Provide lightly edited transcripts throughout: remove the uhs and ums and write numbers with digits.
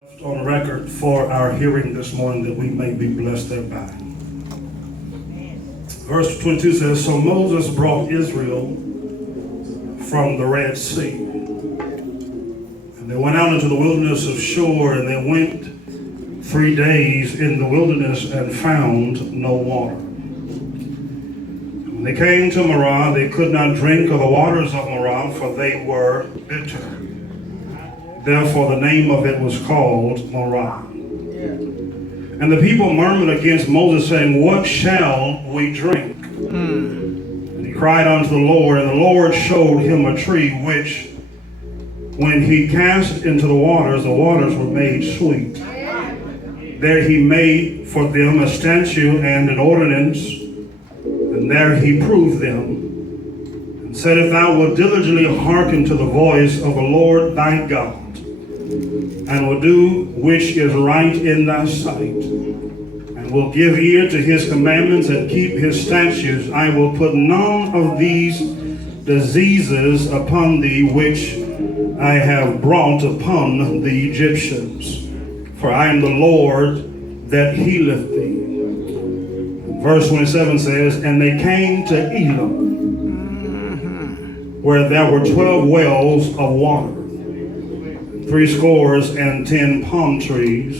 On record for our hearing this morning that we may be blessed thereby. Verse 22 says, So Moses brought Israel from the Red Sea. And they went out into the wilderness of Shur, and they went 3 days in the wilderness and found no water. When they came to Marah, they could not drink of the waters of Marah, for they were bitter. Therefore the name of it was called Marah. And the people murmured against Moses, saying, What shall we drink? And he cried unto the Lord, and the Lord showed him a tree, which, when he cast into the waters were made sweet. There he made for them a statute and an ordinance, and there he proved them, and said, If thou wilt diligently hearken to the voice of the Lord thy God, and will do which is right in thy sight, and will give ear to his commandments and keep his statutes, I will put none of these diseases upon thee which I have brought upon the Egyptians, for I am the Lord that healeth thee. Verse 27 says, And they came to Elim, where there were 12 wells of water, 70 palm trees,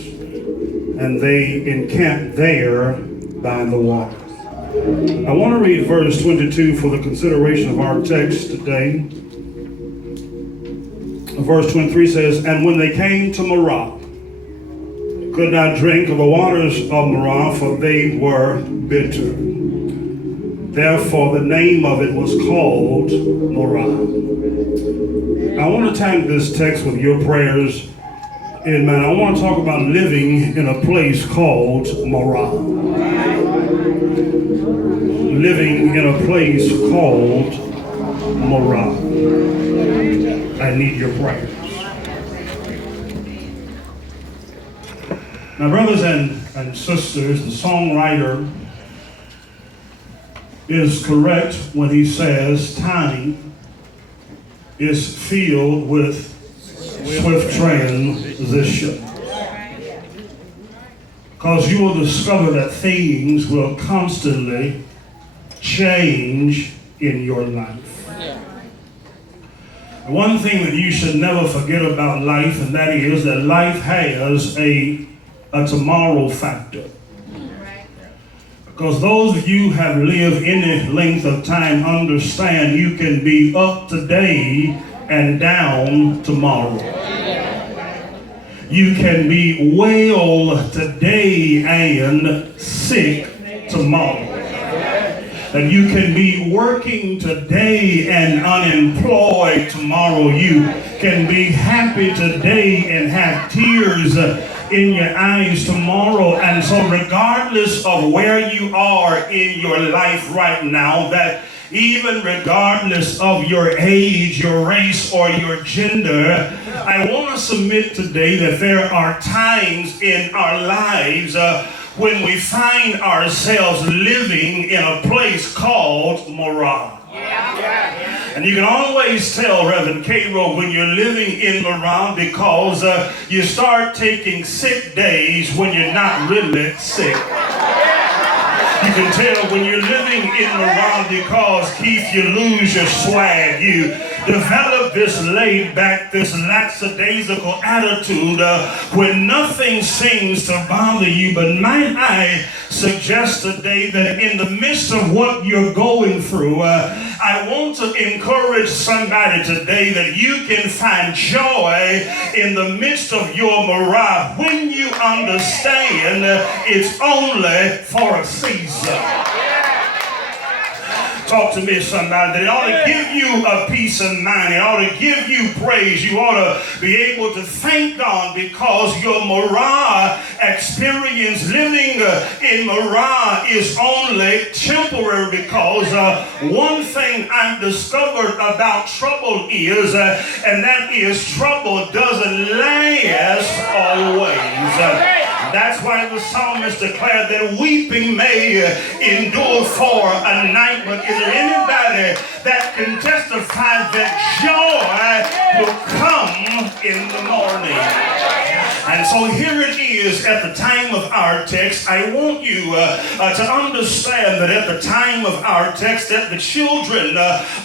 and they encamped there by the water. I want to read verse 22 for the consideration of our text today. Verse 23 says, And when they came to Marah, they could not drink of the waters of Marah, for they were bitter. Therefore the name of it was called Marah. I want to tag this text with your prayers. Amen. I want to talk about living in a place called Marah. Living in a place called Marah. I need your prayers. Now, brothers and sisters, the songwriter is correct when he says time is filled with swift transition. Because you will discover that things will constantly change in your life. One thing that you should never forget about life, and that is that life has a tomorrow factor. Because those of you who have lived any length of time understand you can be up today and down tomorrow. You can be well today and sick tomorrow. And you can be working today and unemployed tomorrow. You can be happy today and have tears in your eyes tomorrow. And so regardless of where you are in your life right now, that even regardless of your age, your race, or your gender, I want to submit today that there are times in our lives when we find ourselves living in a place called Marah. And you can always tell, Reverend Cairo, when you're living in Marah because you start taking sick days when you're not really sick. You can tell when you're living in Marah because, Keith, you lose your swag. You develop this laid back, this lackadaisical attitude when nothing seems to bother you. But might I suggest today that in the midst of what you're going through, I want to encourage somebody today that you can find joy in the midst of your Marah when you understand it's only for a season. Talk to me, somebody. That it ought to give you a peace of mind. It ought to give you praise. You ought to be able to thank God because your Marah experience living in Marah is only temporary. Because one thing I've discovered about trouble is, and that is trouble doesn't last always. That's why the psalmist declared that weeping may endure for a night, but is there anybody that can testify that joy will come in the morning? And so here it is at the time of our text. I want you to understand that at the time of our text that the children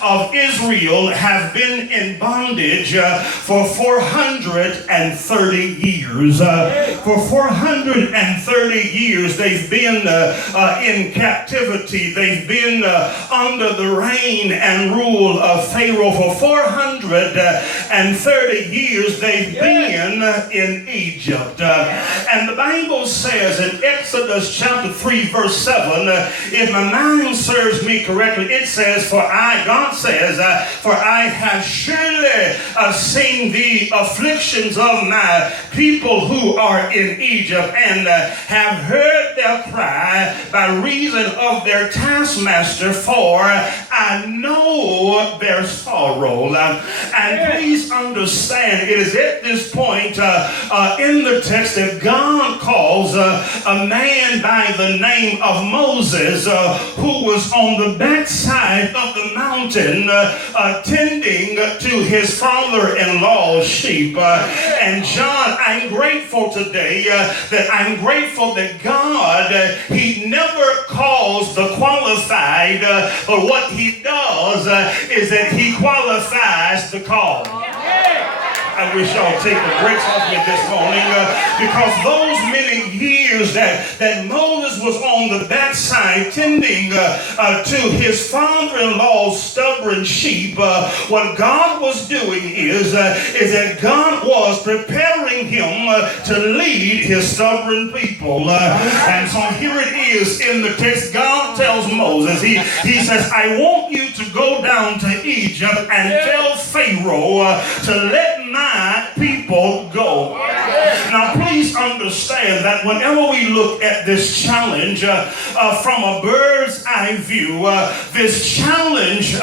of Israel have been in bondage for 430 years. For 430 years they've been in captivity. They've been under the reign and rule of Pharaoh. For 430 years they've been in Egypt. And the Bible says in Exodus chapter 3 verse 7, if my mind serves me correctly, it says, God says, for I have surely seen the afflictions of my people who are in Egypt, and have heard their cry by reason of their taskmaster, for I know their sorrow. And please understand, it is at this point in the text that God calls a man by the name of Moses, who was on the backside of the mountain tending to his father-in-law's sheep. And John, I'm grateful today that God, he never calls the qualified, but what he does is that he qualifies the call. I wish y'all take the brakes off me this morning because those many years that Moses was on the backside tending to his father-in-law's stubborn sheep, what God was doing is that God was preparing him to lead his stubborn people. And so here it is in the text. God tells Moses, he says, I want you to go down to Egypt and tell Pharaoh to let my people go. Now please understand that whenever we look at this challenge from a bird's eye view, this challenge,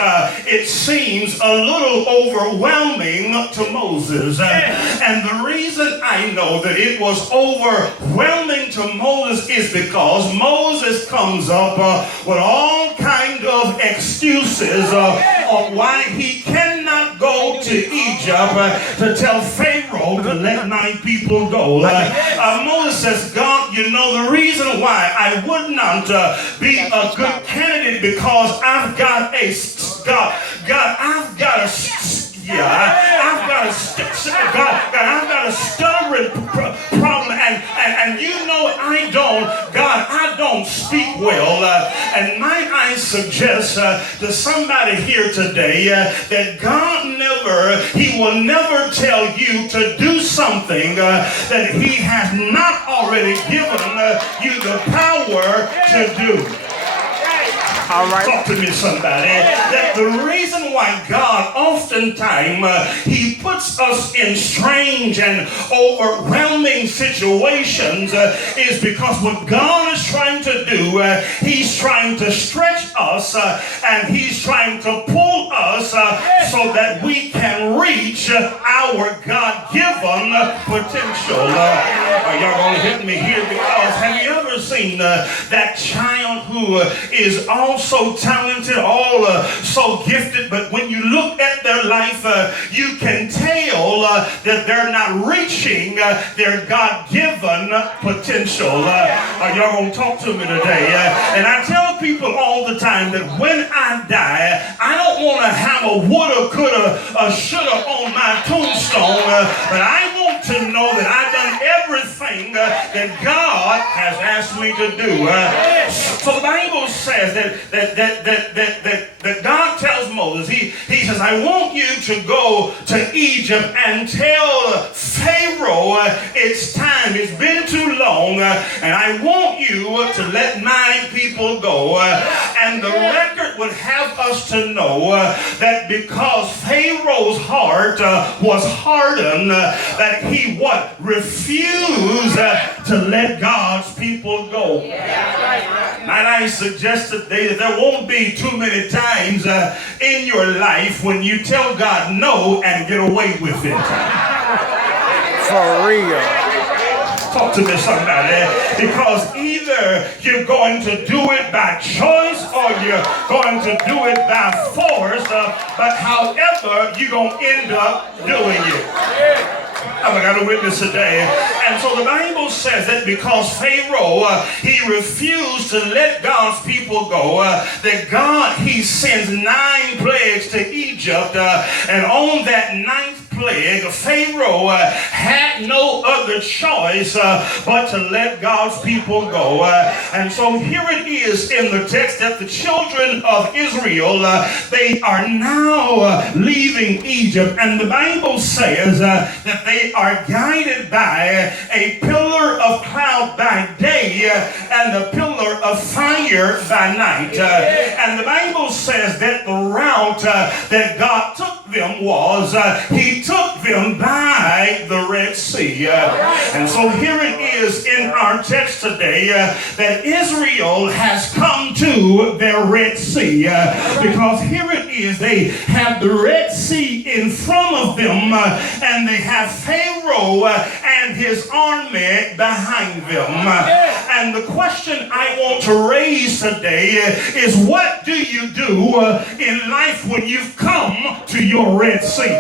it seems a little overwhelming to Moses. And the reason I know that it was overwhelming to Moses is because Moses comes up with all kind of excuses of why he cannot go to Egypt to tell Pharaoh to let my people go. Moses says, God, you know the reason why I would not be a good candidate because I've got a stubborn problem, and you know I don't speak well. And might I suggest to somebody here today that God he will never tell you to do something that he has not already given you the power to do. All right. Talk to me, somebody. That the reason why God oftentimes he puts us in strange and overwhelming situations is because what God is trying to do, he's trying to stretch us and he's trying to pull us so that we can reach our God-given potential. Are y'all going to hit me here? Because have you ever seen that child who is also talented, all so gifted, but when you look at their life, you can tell that they're not reaching their God-given potential. Are y'all going to talk to me today? And I tell people all the time that when I die, I don't want to have a woulda, coulda, shoulda on my tombstone, but I want to know that I've done everything that God has asked me to do. So the Bible says that God tells Moses, he says, I want you to go to Egypt and tell Pharaoh it's time. It's been too long, and I want you to let my people go. And the record would have us to know that because Pharaoh's heart was hardened, that he refused to let God's people go. And I suggest today that there won't be too many times in your life when you tell God no and get away with it. For real. Talk to me, somebody. Because either you're going to do it by choice or you're going to do it by force, but however, you're going to end up doing it. I got a witness today. And so the Bible says that because Pharaoh, he refused to let God's people go, that God, he sends 9 plagues to Egypt. And on that 9th plague, Pharaoh had no other choice but to let God's people go. And so here it is in the text that the children of Israel, they are now leaving Egypt. And the Bible says that they are guided by a pillar of cloud by day and a pillar of fire by night. And the Bible says that the route that God took them was, he took them by the Red Sea. And so here it is in our text today that Israel has come to their Red Sea. Because here it is, they have the Red Sea in front of them and they have Pharaoh and his army behind them. And the question I want to raise today is, what do you do in life when you've come to your Red Sea?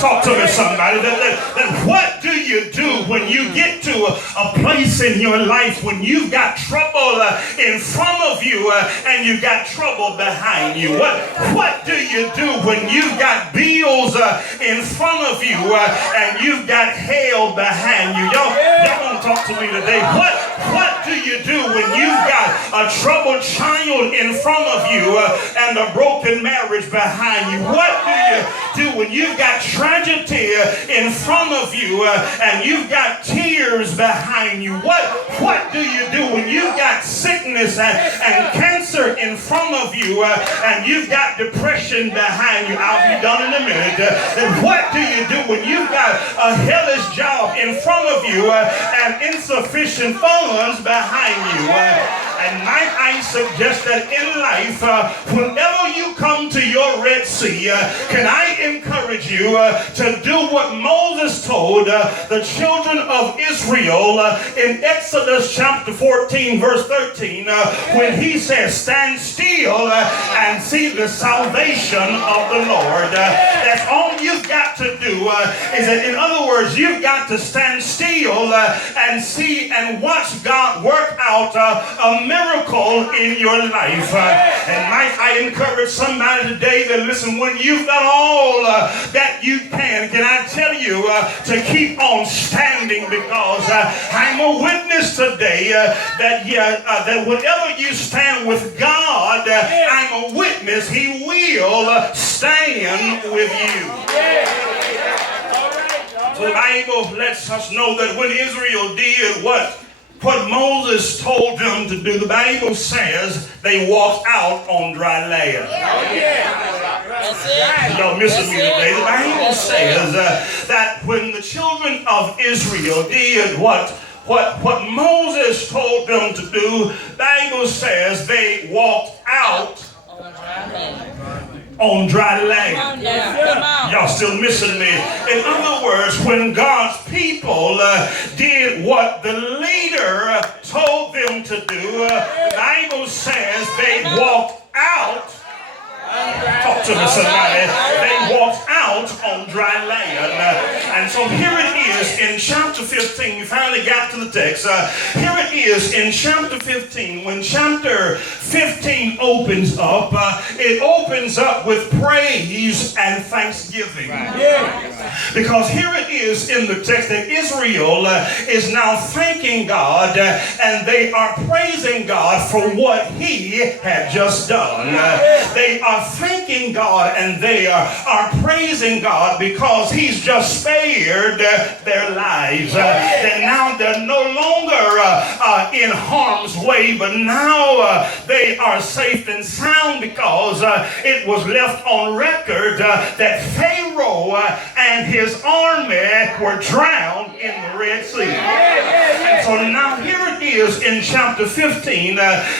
Talk to me, somebody. That what do you do when you get to a place in your life when you've got trouble in front of you and you got trouble behind you? What do you do when you've got bills in front of you and you've got hell behind you? Y'all want to talk to me today. What do you do when you've got a troubled child in front of you and a broken marriage behind you? What do you do when you've got tragedy in front of you and you've got tears behind you? What do you do when you've got sickness and cancer in front of you and you've got depression behind you? I'll be done in a minute. Then what do you do when you've got a hellish job in front of you and insufficient funds behind you? And might I suggest that in life, whenever you come to your Red Sea, can I encourage you to do what Moses told the children of Israel in Exodus chapter 14, verse 13, when he says, stand still and see the salvation of the Lord. That's all you've got to do. Is that, in other words, you've got to stand still and see and watch God work out a miracle in your life. And might I encourage somebody today that, listen, when you've done all that you can I tell you to keep on standing, because I'm a witness today that whenever you stand with God, I'm a witness, he will stand with you. So the Bible lets us know that when Israel did what Moses told them to do, the Bible says they walked out on dry land. Y'all missing me today. The Bible says that when the children of Israel did what Moses told them to do, the Bible says they walked out on dry land. Y'all still missing me. In other words, when God's people did what the leader told them to do, the Bible says they walked out. Talk to me, somebody. They walked out on dry land. And so here it is in chapter 15. We finally got to the text. Here it is in chapter 15. When chapter 15 opens up, it opens up with praise and thanksgiving. Because here it is in the text that Israel is now thanking God and they are praising God for what he had just done. They are thanking God and they are praising God because he's just spared their lives. That now they're no longer in harm's way, but now they are safe and sound because it was left on record that Pharaoh and his army were drowned in the Red Sea. And so now here it is in chapter 15.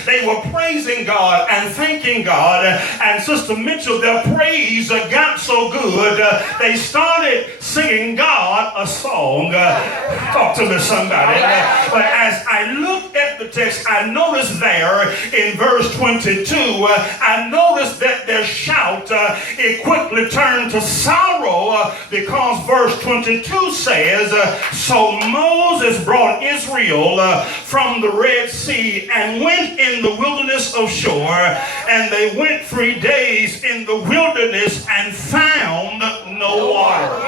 They were praising God and thanking God, and Sister Mitchell, their praise got so good they started singing God a song. Talk to me, somebody. But as I looked at read the text, I noticed there in verse 22, I noticed that their shout, it quickly turned to sorrow because verse 22 says, so Moses brought Israel from the Red Sea and went in the wilderness of Shur, and they went 3 days in the wilderness and found no water.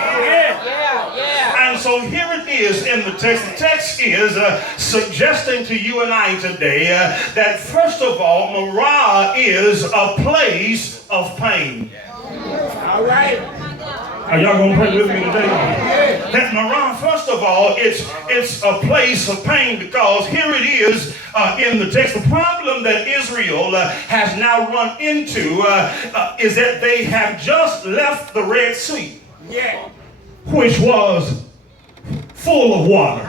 And so here it is in the text. The text is suggesting to you and I today that first of all, Marah is a place of pain. All right. Are y'all going to pray with me today? That Marah, first of all, it's a place of pain because here it is in the text. The problem that Israel has now run into is that they have just left the Red Sea, which was full of water.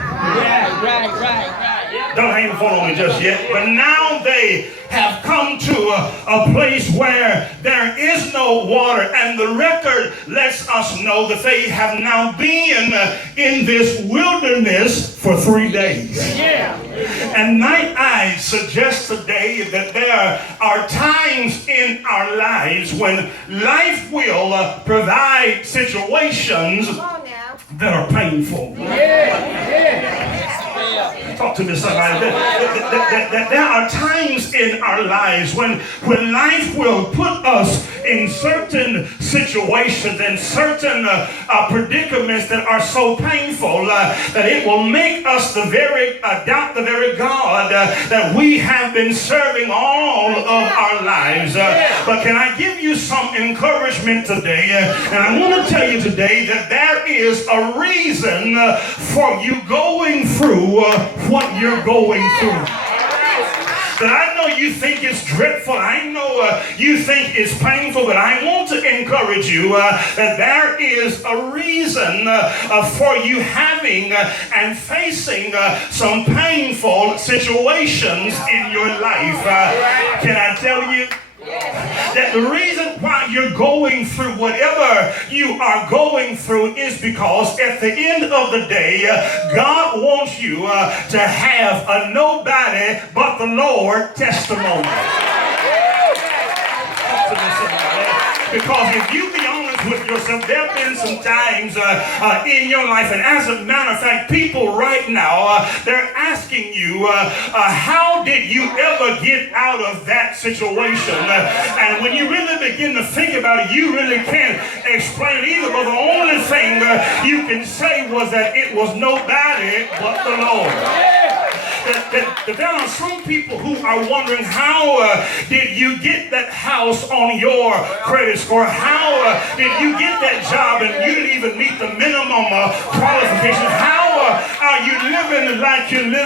Don't hang the phone on me just yet. But now they have come to a place where there is no water, and the record lets us know that they have now been in this wilderness for 3 days. And might I suggest today that there are times in our lives when life will provide situations that are painful. Talk to me, somebody. There are times in our lives when life will put us in certain situations and certain predicaments that are so painful that it will make us doubt the very God that we have been serving all of our lives. But can I give you some encouragement today? And I want to tell you today that there is a reason for you going through what you're going through. That I know you think it's dreadful. I know you think it's painful, but I want to encourage you that there is a reason for you having and facing some painful situations in your life. Can I tell you? That the reason why you're going through whatever you are going through is because at the end of the day, God wants you to have a nobody but the Lord testimony. Because if you be honest with yourself, there have been some times in your life, and as a matter of fact, people right now, they're asking you, how did you ever get out of that situation? And when you really begin to think about it, you really can't explain it either, but the only thing you can say was that it was nobody but the Lord. That there are some people who are wondering, how did you get that house on your credit score? How did you get that job and you didn't even meet the minimum qualifications? How are you living like you're living?